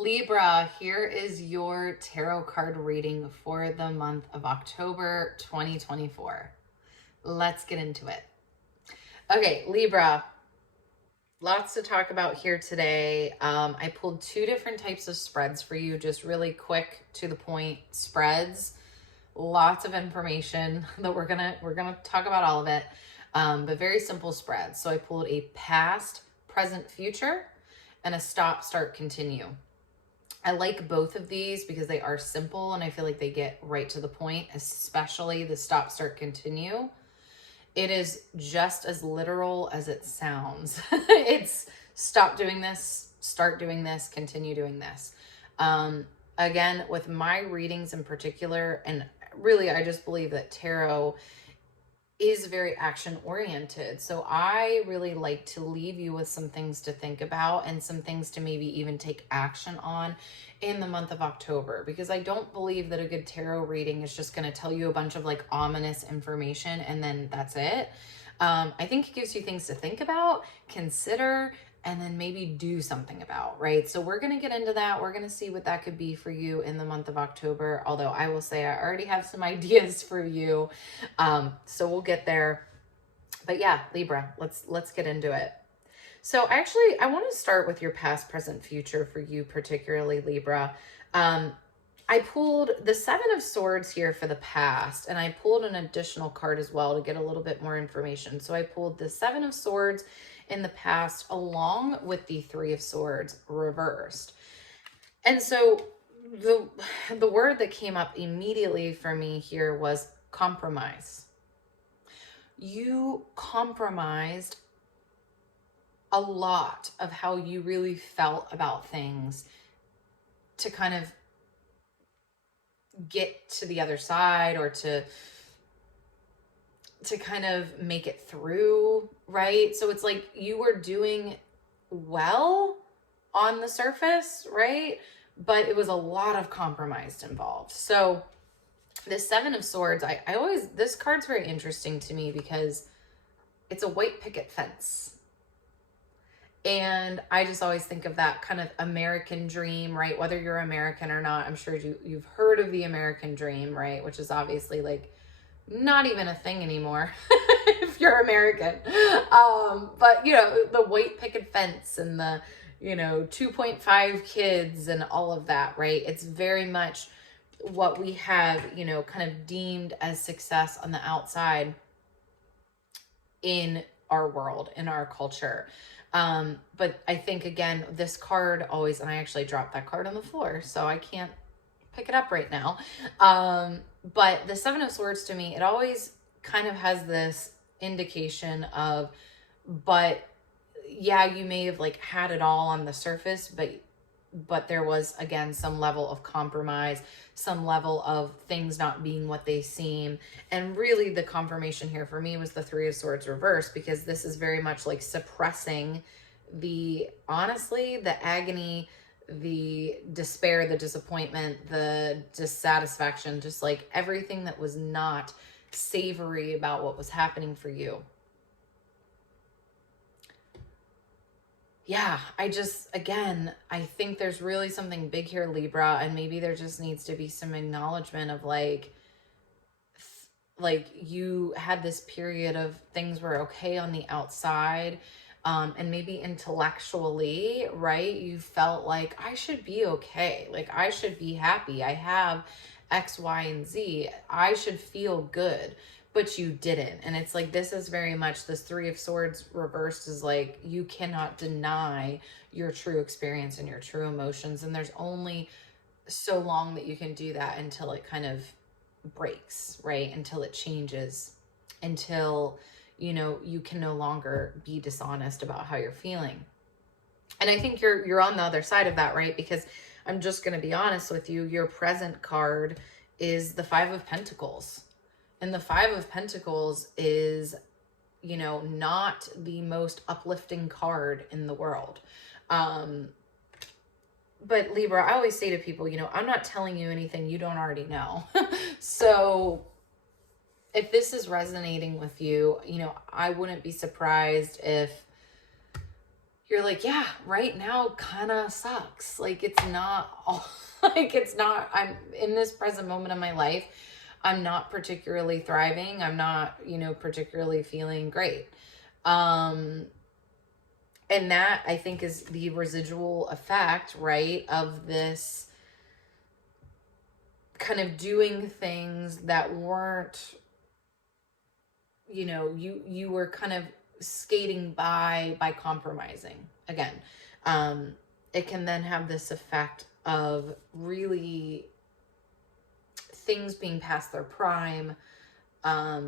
Libra, here is your tarot card reading for the month of October 2024. Let's get into it. Okay, Libra, lots to talk about here today. I pulled two different types of spreads for you, just really quick, to the point spreads. Lots of information that we're gonna talk about all of it, but very simple spreads. So I pulled a past, present, future, and a stop, start, continue. I like both of these because they are simple and I feel like they get right to the point, especially the stop, start, continue. It is just as literal as it sounds. It's stop doing this, start doing this, continue doing this. Again, with my readings in particular, and really I just believe that tarot is very action oriented. So I really like to leave you with some things to think about and some things to maybe even take action on in the month of October, because I don't believe that a good tarot reading is just going to tell you a bunch of like ominous information and then that's it. I think it gives you things to think about, consider, and then maybe do something about, right? So we're going to get into that. We're going to see what that could be for you in the month of October. Although I will say I already have some ideas for you. So we'll get there. But yeah, Libra, let's get into it. So actually, I want to start with your past, present, future for you, particularly Libra. I pulled the Seven of Swords here for the past, and I pulled an additional card as well to get a little bit more information. So I pulled the Seven of Swords in the past along with the Three of Swords reversed. And so the word that came up immediately for me here was compromise. You compromised a lot of how you really felt about things to kind of get to the other side, or to kind of make it through, right? So it's like you were doing well on the surface, right? But it was a lot of compromise involved. So the Seven of Swords, I always, this card's very interesting to me because it's a white picket fence. And I just always think of that kind of American dream, right? Whether you're American or not, I'm sure you've heard of the American dream, right? Which is obviously like not even a thing anymore if you're American. But you know, the white picket fence and the, 2.5 kids and all of that, right? It's very much what we have, kind of deemed as success on the outside in our world, in our culture. But I think, again, this card always, and I actually dropped that card on the floor, so I can't pick it up right now. But the Seven of Swords, to me, it always kind of has this indication of, but yeah, you may have like had it all on the surface, but there was, again, some level of compromise, some level of things not being what they seem. And really the confirmation here for me was the Three of Swords reversed, because this is very much like suppressing honestly, the agony, the despair, the disappointment, the dissatisfaction, just like everything that was not savory about what was happening for you. Yeah, again, I think there's really something big here, Libra, and maybe there just needs to be some acknowledgement of like you had this period of things were okay on the outside, and maybe intellectually, right? You felt like I should be okay. Like I should be happy. I have X, Y, and Z. I should feel good. But you didn't. And it's like, this is very much, this Three of Swords reversed is like, you cannot deny your true experience and your true emotions. And there's only so long that you can do that until it kind of breaks, right? Until it changes, until, you can no longer be dishonest about how you're feeling. And I think you're on the other side of that, right? Because I'm just going to be honest with you. Your present card is the Five of Pentacles. And the Five of Pentacles is, not the most uplifting card in the world. But Libra, I always say to people, I'm not telling you anything you don't already know. So if this is resonating with you, I wouldn't be surprised if you're like, yeah, right now kind of sucks. Like, it's not all, like, it's not, I'm in this present moment of my life, I'm not particularly thriving. I'm not, particularly feeling great. And that, I think, is the residual effect, right, of this kind of doing things that weren't, you were kind of skating by compromising. Again, it can then have this effect of really things being past their prime. I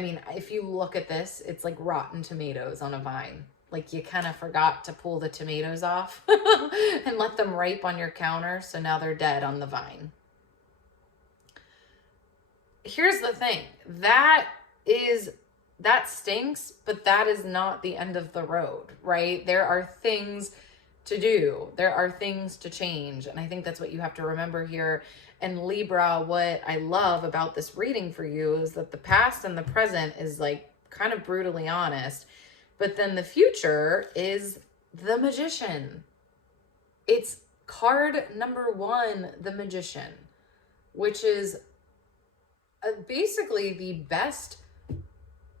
mean, if you look at this, it's like rotten tomatoes on a vine. Like, you kind of forgot to pull the tomatoes off and let them ripe on your counter, so now they're dead on the vine. Here's the thing. That stinks, but that is not the end of the road, right? There are things to do. There are things to change. And I think that's what you have to remember here. And Libra, what I love about this reading for you is that the past and the present is like kind of brutally honest, but then the future is the Magician. It's card number 1, the Magician, which is basically the best.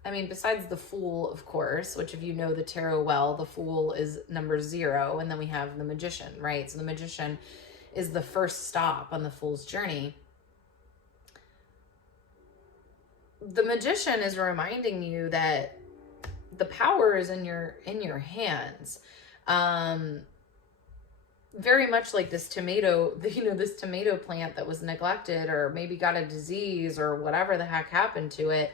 I mean, besides the Fool, of course, which if you know the tarot well, the Fool is number 0. And then we have the Magician, right? So the Magician is the first stop on the Fool's journey. The Magician is reminding you that the power is in your hands. Very much like this tomato, this tomato plant that was neglected or maybe got a disease or whatever the heck happened to it.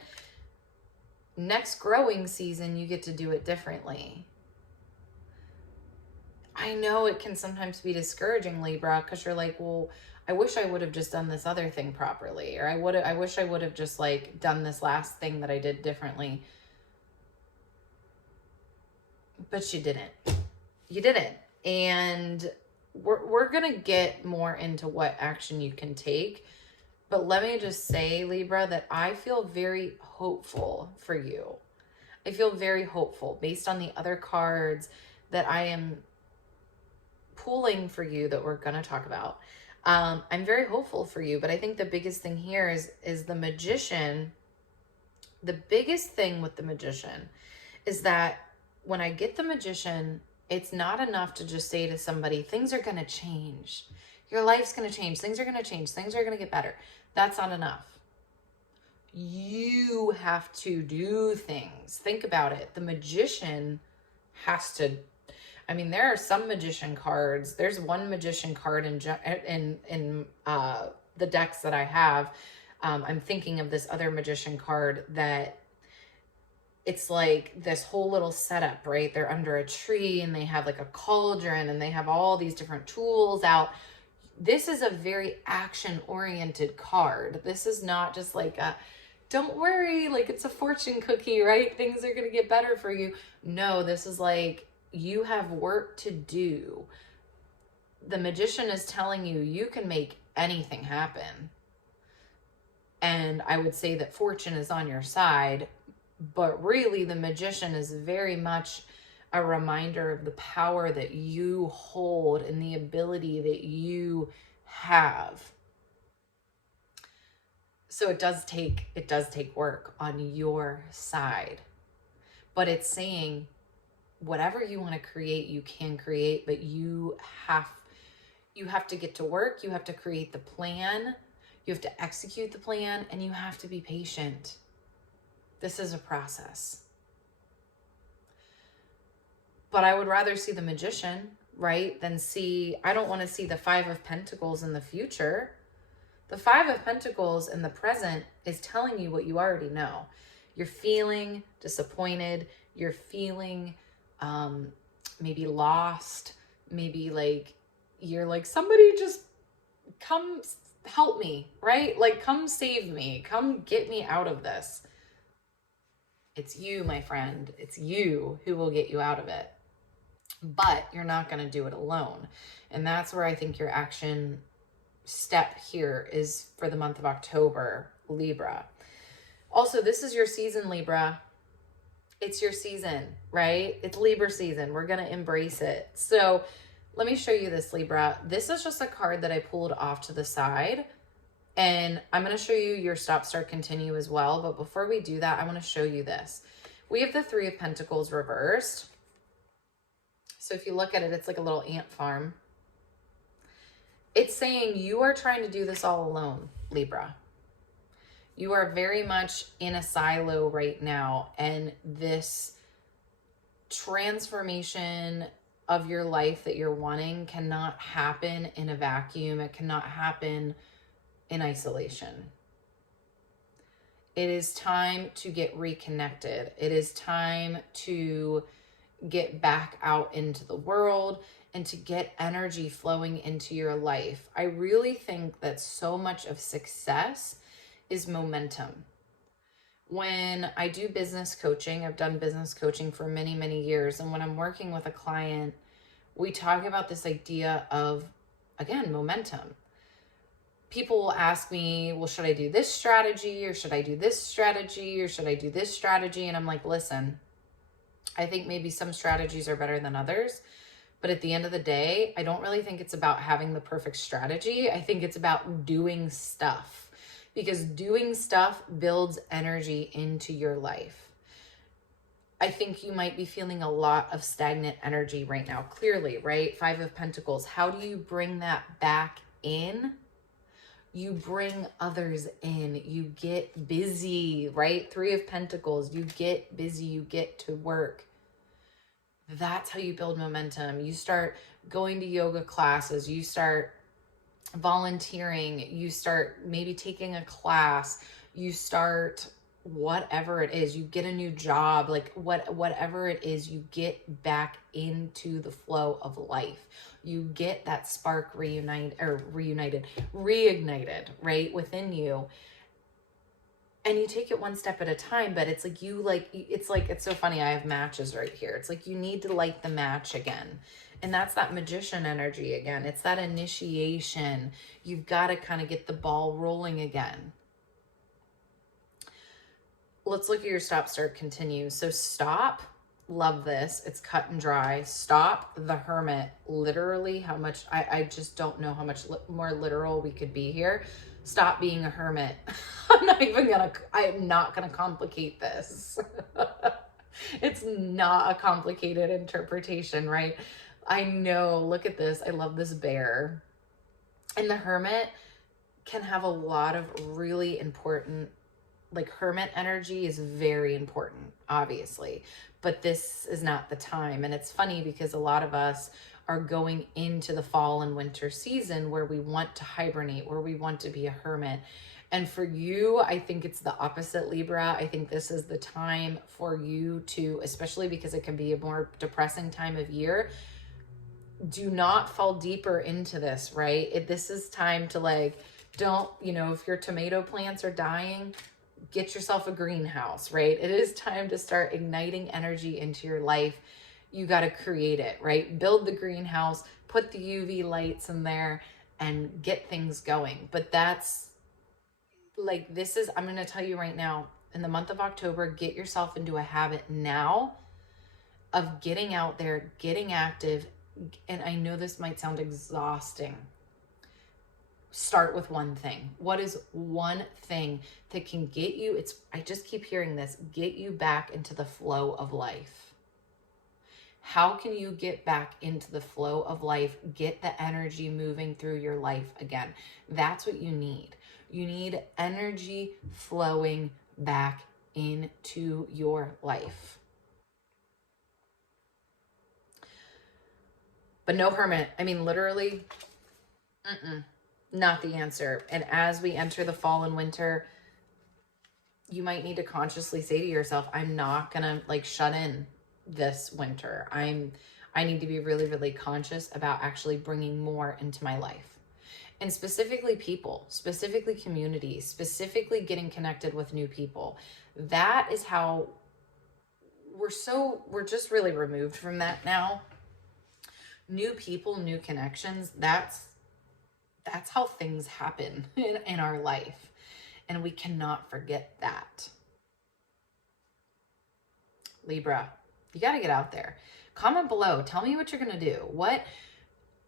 Next growing season, you get to do it differently. I know it can sometimes be discouraging, Libra, because you're like, well, I wish I would have just done this other thing properly. Or I wish I would have just like done this last thing that I did differently. But you didn't. You didn't. And we're going to get more into what action you can take. But let me just say, Libra, that I feel very hopeful for you. I feel very hopeful based on the other cards that I am pulling for you that we're going to talk about. I'm very hopeful for you, but I think the biggest thing here is the Magician. The biggest thing with the Magician is that when I get the Magician, it's not enough to just say to somebody, things are going to change. Your life's going to change. Things are going to change. Things are going to get better. That's not enough. You have to do things. Think about it. The Magician has to, I mean, there are some Magician cards. There's one Magician card in the decks that I have. I'm thinking of this other Magician card that it's like this whole little setup, right? They're under a tree and they have like a cauldron and they have all these different tools out. This is a very action-oriented card. This is not just like a, don't worry, like it's a fortune cookie, right? Things are going to get better for you. No, this is like, you have work to do. The Magician is telling you, you can make anything happen. And I would say that fortune is on your side, but really the Magician is very much a reminder of the power that you hold and the ability that you have. So it does take work on your side, but it's saying whatever you want to create, you can create, but you have to get to work. You have to create the plan. You have to execute the plan, and you have to be patient. This is a process. But I would rather see the Magician, right, than I don't want to see the 5 of Pentacles in the future. The 5 of Pentacles in the present is telling you what you already know. You're feeling disappointed. You're feeling maybe lost. Maybe like you're like, somebody just come help me, right? Like, come save me. Come get me out of this. It's you, my friend. It's you who will get you out of it. But you're not going to do it alone. And that's where I think your action step here is for the month of October, Libra. Also, this is your season, Libra. It's your season, right? It's Libra season. We're going to embrace it. So let me show you this, Libra. This is just a card that I pulled off to the side. And I'm going to show you your stop, start, continue as well. But before we do that, I want to show you this. We have the Three of Pentacles reversed. So if you look at it, it's like a little ant farm. It's saying you are trying to do this all alone, Libra. You are very much in a silo right now. And this transformation of your life that you're wanting cannot happen in a vacuum. It cannot happen in isolation. It is time to get reconnected. It is time to get back out into the world and to get energy flowing into your life. I really think that so much of success is momentum. When I do business coaching, I've done business coaching for many, many years. And when I'm working with a client, we talk about this idea of, again, momentum. People will ask me, well, should I do this strategy or should I do this strategy or should I do this strategy? And I'm like, listen, I think maybe some strategies are better than others. But at the end of the day, I don't really think it's about having the perfect strategy. I think it's about doing stuff, because doing stuff builds energy into your life. I think you might be feeling a lot of stagnant energy right now, clearly, right? Five of Pentacles. How do you bring that back in? You bring others in, you get busy, right? Three of Pentacles, you get busy, you get to work. That's how you build momentum. You start going to yoga classes, you start volunteering, you start maybe taking a class, you start whatever it is, you get a new job, like whatever it is, you get back into the flow of life. You get that spark reignited, right, within you. And you take it one step at a time, but it's like it's so funny. I have matches right here. It's like you need to light the match again. And that's that magician energy again. It's that initiation. You've got to kind of get the ball rolling again. Let's look at your stop, start, continue. So stop. Love this. It's cut and dry. Stop, the Hermit. Literally, how much, I just don't know how much more literal we could be here. Stop being a hermit. I'm not gonna complicate this. It's not a complicated interpretation, right? I know, look at this. I love this bear. And the Hermit can have a lot of really important, like, hermit energy is very important, obviously, but this is not the time. And it's funny because a lot of us are going into the fall and winter season where we want to hibernate, where we want to be a hermit. And for you, I think it's the opposite, Libra. I think this is the time for you to, especially because it can be a more depressing time of year, do not fall deeper into this, right? This is time to, like, don't, if your tomato plants are dying, get yourself a greenhouse, right? It is time to start igniting energy into your life. You got to create it, right? Build the greenhouse, put the UV lights in there, and get things going. But that's like, I'm going to tell you right now, in the month of October, get yourself into a habit now of getting out there, getting active. And I know this might sound exhausting. Start with one thing. What is one thing that can get you, I just keep hearing this, get you back into the flow of life? How can you get back into the flow of life, get the energy moving through your life again? That's what you need. You need energy flowing back into your life. But no hermit. I mean, literally, not the answer. And as we enter the fall and winter, you might need to consciously say to yourself, I'm not gonna, like, shut in this winter. I need to be really, really conscious about actually bringing more into my life. And specifically people, specifically community, specifically getting connected with new people. That is how we're just really removed from that now. New people, new connections, that's how things happen in our life. And we cannot forget that. Libra. You got to get out there. Comment below. Tell me what you're going to do.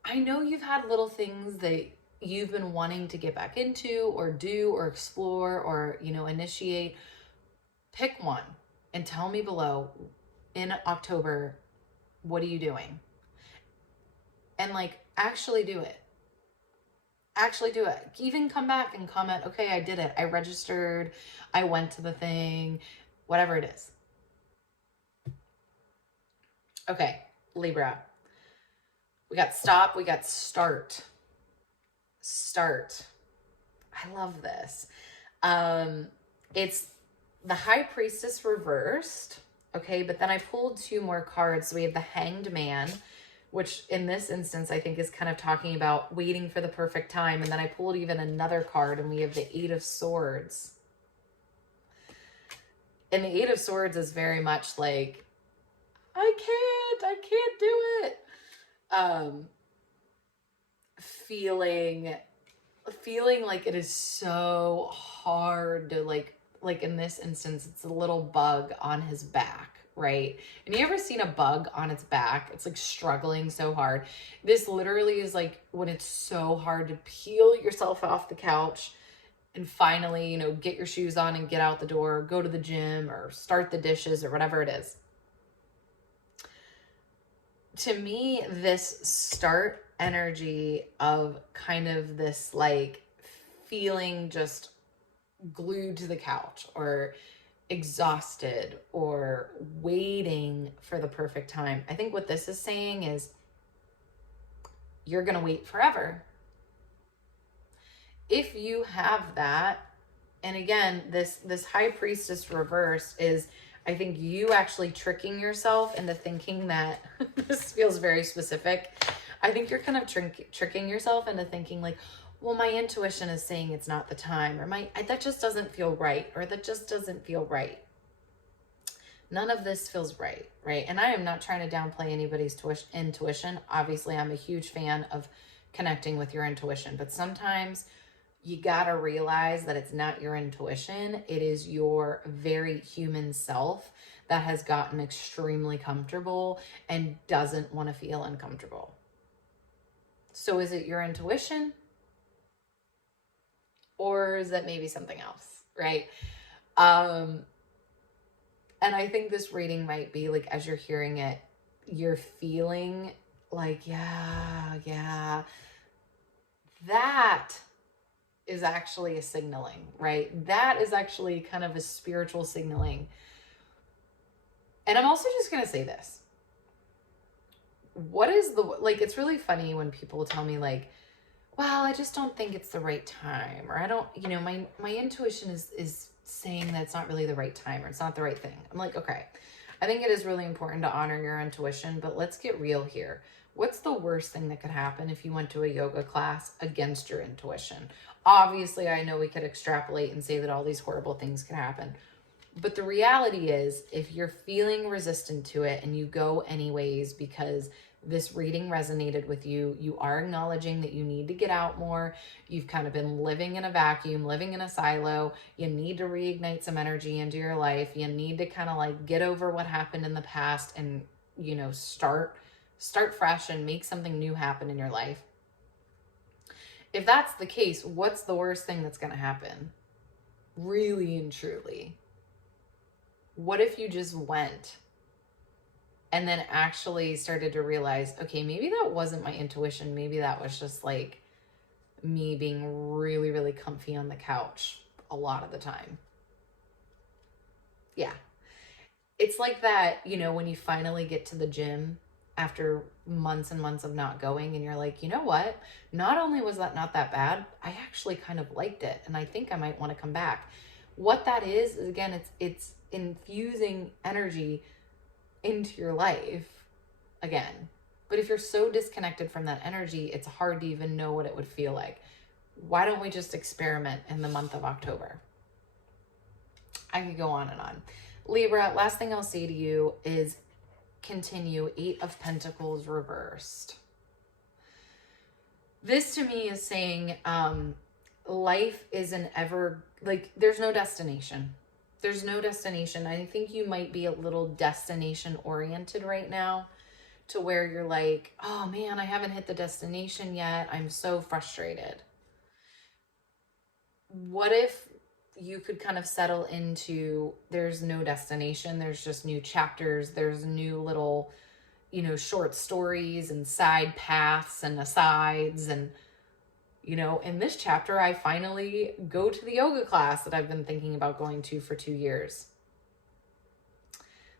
I know you've had little things that you've been wanting to get back into or do or explore or, initiate. Pick one and tell me below in October, what are you doing? And actually do it. Actually do it. Even come back and comment, okay, I did it. I registered. I went to the thing, whatever it is. Okay, Libra. We got stop. We got start. Start. I love this. It's the High Priestess reversed. Okay, but then I pulled two more cards. So we have the Hanged Man, which in this instance, I think is kind of talking about waiting for the perfect time. And then I pulled even another card and we have the Eight of Swords. And the Eight of Swords is very much like, I can't do it. Feeling like it is so hard to like in this instance, it's a little bug on his back, right? And you ever seen a bug on its back? It's like struggling so hard. This literally is like when it's so hard to peel yourself off the couch and finally, get your shoes on and get out the door, or go to the gym or start the dishes or whatever it is. To me, this start energy of kind of this like feeling just glued to the couch or exhausted or waiting for the perfect time. I think what this is saying is you're going to wait forever. If you have that, and again, this High Priestess reverse is, I think you actually tricking yourself into thinking that this feels very specific. I think you're kind of tricking yourself into thinking like, well, my intuition is saying it's not the time, or that just doesn't feel right, or that just doesn't feel right. None of this feels right, right? And I am not trying to downplay anybody's intuition. Obviously, I'm a huge fan of connecting with your intuition, but sometimes you gotta realize that it's not your intuition. It is your very human self that has gotten extremely comfortable and doesn't want to feel uncomfortable. So is it your intuition? Or is that maybe something else, right? And I think this reading might be like, as you're hearing it, you're feeling like, yeah, that is actually a signaling, right? That is actually kind of a spiritual signaling. And I'm also just going to say this. What is it's really funny when people tell me like, well, I just don't think it's the right time, or I don't, my intuition is saying that it's not really the right time, or it's not the right thing. I'm like, okay, I think it is really important to honor your intuition, but let's get real here. What's the worst thing that could happen if you went to a yoga class against your intuition? Obviously, I know we could extrapolate and say that all these horrible things could happen. But the reality is, if you're feeling resistant to it and you go anyways because this reading resonated with you, you are acknowledging that you need to get out more. You've kind of been living in a vacuum, living in a silo. You need to reignite some energy into your life. You need to kind of like get over what happened in the past and, start fresh and make something new happen in your life. If that's the case, what's the worst thing that's going to happen? Really and truly. What if you just went and then actually started to realize, okay, maybe that wasn't my intuition. Maybe that was just like me being really, really comfy on the couch a lot of the time. Yeah. It's like that, when you finally get to the gym after months and months of not going and you're like, you know what? Not only was that not that bad, I actually kind of liked it. And I think I might want to come back. What that is again, it's infusing energy into your life again. But if you're so disconnected from that energy, it's hard to even know what it would feel like. Why don't we just experiment in the month of October? I could go on and on. Libra, last thing I'll say to you is continue. 8 of Pentacles reversed. This to me is saying life is an ever, there's no destination. There's no destination. I think you might be a little destination oriented right now, to where you're like, oh man, I haven't hit the destination yet. I'm so frustrated. What if you could kind of settle into, there's no destination, there's just new chapters, there's new little, short stories and side paths and asides. And, in this chapter, I finally go to the yoga class that I've been thinking about going to for 2 years.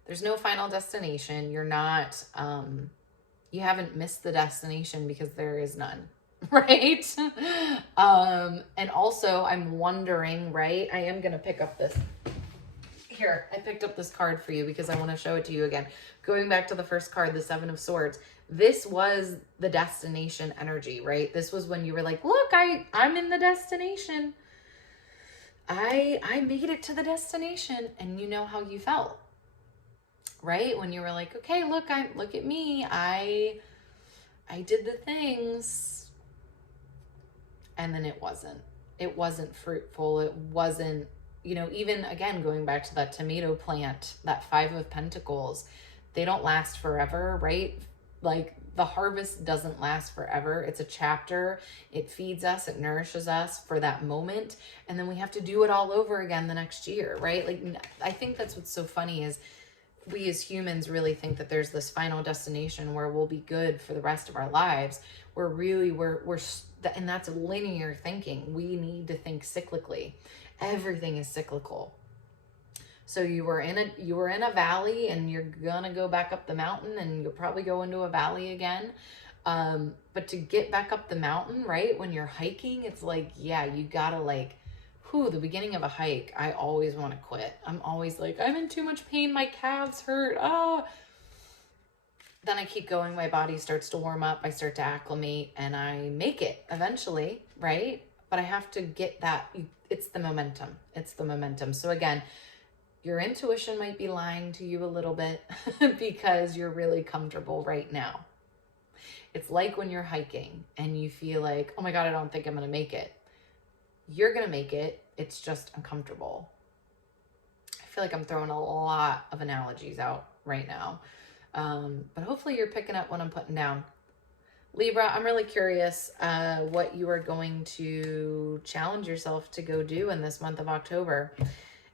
There's no final destination. You're not, you haven't missed the destination because there is none. Right? And also I'm wondering, right? I am going to pick up this. Here, I picked up this card for you because I want to show it to you again. Going back to the first card, the Seven of Swords. This was the destination energy, right? This was when you were like, look, I'm in the destination. I made it to the destination, and you know how you felt, right? When you were like, okay, look at me. I did the things. And then it wasn't fruitful. It wasn't, even again, going back to that tomato plant, that Five of Pentacles, they don't last forever, right? Like the harvest doesn't last forever. It's a chapter. It feeds us, it nourishes us for that moment. And then we have to do it all over again the next year, right? Like, I think that's what's so funny is we as humans really think that there's this final destination where we'll be good for the rest of our lives. We're and that's linear thinking. We need to think cyclically. Everything is cyclical. So you were in a valley, and you're gonna go back up the mountain, and you'll probably go into a valley again. But to get back up the mountain, right? When you're hiking, it's like, yeah, you gotta the beginning of a hike, I always want to quit. I'm always like, I'm in too much pain. My calves hurt. Then I keep going. My body starts to warm up. I start to acclimate, and I make it eventually, right? But I have to get that. It's the momentum. It's the momentum. So again, your intuition might be lying to you a little bit because you're really comfortable right now. It's like when you're hiking and you feel like, oh my God, I don't think I'm going to make it. You're going to make it. It's just uncomfortable. I feel like I'm throwing a lot of analogies out right now. But hopefully you're picking up what I'm putting down. Libra, I'm really curious what you are going to challenge yourself to go do in this month of October.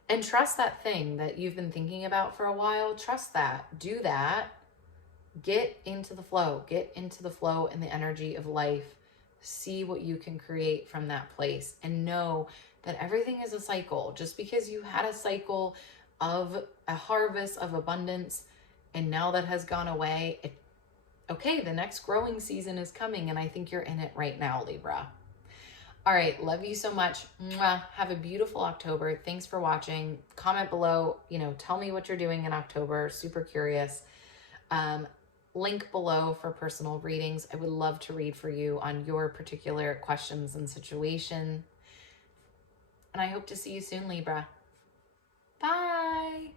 And trust that thing that you've been thinking about for a while. Trust that. Do that. Get into the flow. Get into the flow and the energy of life. See what you can create from that place, and know that everything is a cycle. Just because you had a cycle of a harvest of abundance and now that has gone away, okay, the next growing season is coming, and I think you're in it right now, Libra. All right, love you so much. Mwah. Have a beautiful October. Thanks for watching. Comment below, tell me what you're doing in October. Super curious. Link below for personal readings. I would love to read for you on your particular questions and situation. And I hope to see you soon, Libra. Bye.